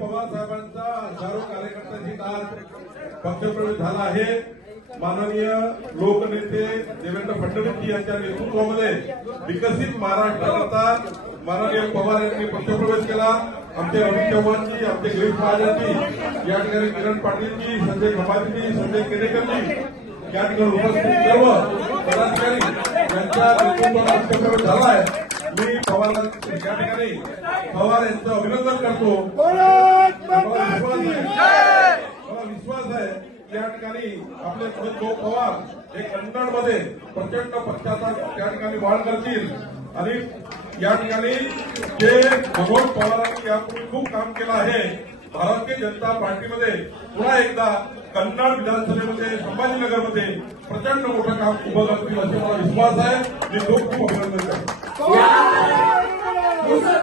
पवार साहेबांचा हजारो कार्यकर्त्यांची आज पक्षप्रवेश झाला आहे. माननीय लोकनेते देवेंद्र फडणवीस यांच्या नेतृत्वामध्ये विकसित महाराष्ट्राकरता माननीय पवार यांनी पक्षप्रवेश केला. आमचे अमित चव्हाणजी आमचे गिरीश महाजनजी या ठिकाणी किरण पाटीलजी संजय खमाजीजी संजय केडेकरजी या ठिकाणी उपस्थित सर्व पदाधिकारी यांच्या नेतृत्वाला पक्षप्रवेश झाला आहे. मी पवार या ठिकाणी पवार यांचं अभिनंदन करतो मला विश्वास आहे मला आहे त्या ठिकाणी आपले अमित भाऊ पवार हे कन्नडमध्ये प्रचंड पक्षाचा त्या ठिकाणी वाढ करतील. आणि या ठिकाणी जे भगवंत पवारांनी यापूर्वी खूप काम केलं आहे भारतीय जनता पार्टीमध्ये पुन्हा एकदा कन्नड विधानसभेमध्ये संभाजीनगरमध्ये प्रचंड मोठं काम उभं करतील असे मला विश्वास आहे. मी खूप खूप अभिनंदन करतो.